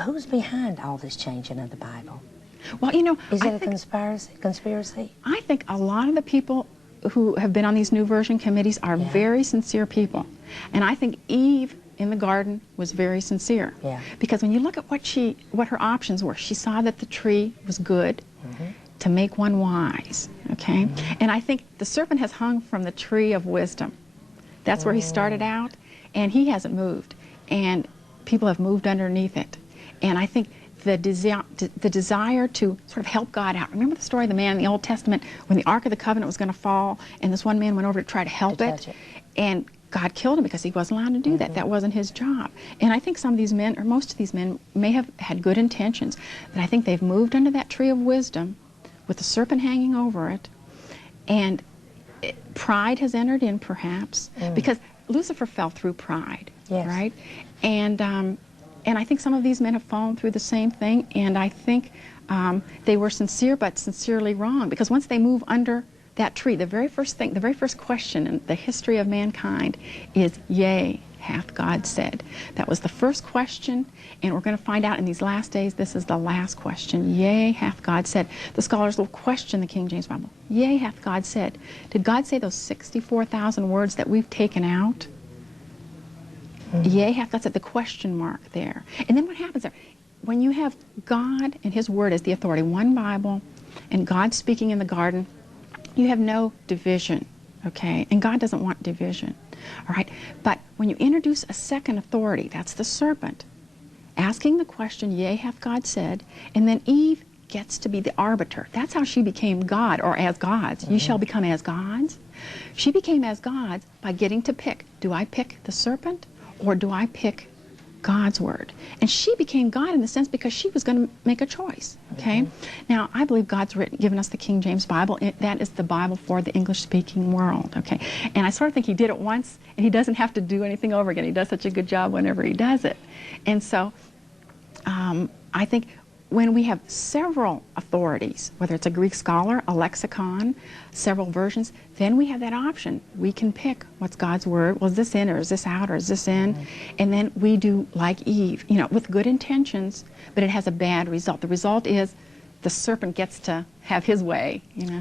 who's behind all this changing of the Bible? Well, you know, Is it a conspiracy? I think a lot of the people who have been on these New Version committees are very sincere people. And I think Eve in the garden was very sincere. Yeah. Because when you look at what her options were, she saw that the tree was good to make one wise, okay? And I think the serpent has hung from the tree of wisdom. That's where he started out, and he hasn't moved. And people have moved underneath it. And I think the desire to sort of help God out. Remember the story of the man in the Old Testament when the Ark of the Covenant was going to fall, and this one man went over to try to help it, and God killed him because he wasn't allowed to do that. That wasn't his job. And I think some of these men, or most of these men, may have had good intentions, but I think they've moved under that tree of wisdom with the serpent hanging over it, and pride has entered in, perhaps, because Lucifer fell through pride, right? And I think some of these men have fallen through the same thing, and I think they were sincere, but sincerely wrong, because once they move under that tree, the very first question in the history of mankind is, yea, hath God said. That was the first question, and we're going to find out in these last days this is the last question. Yea, hath God said. The scholars will question the King James Bible. Yea, hath God said. Did God say those 64,000 words that we've taken out? Yea, hath God said, the question mark there. And then what happens there? When you have God and His Word as the authority, one Bible, and God speaking in the garden, you have no division, okay? And God doesn't want division, all right? But when you introduce a second authority, that's the serpent, asking the question, yea, hath God said, and then Eve gets to be the arbiter. That's how she became God, or as gods. Ye shall become as gods. She became as gods by getting to pick. Do I pick the serpent, or do I pick God's word? And she became God in the sense because she was going to make a choice, okay? Now, I believe God's given us the King James Bible. That is the Bible for the English-speaking world, okay? And I sort of think He did it once, and He doesn't have to do anything over again. He does such a good job whenever He does it. And so I think when we have several authorities, whether it's a Greek scholar, a lexicon, several versions, then we have that option. We can pick what's God's word. Well, is this in, or is this out, or is this in? And then we do like Eve, you know, with good intentions, but it has a bad result. The result is the serpent gets to have his way, you know.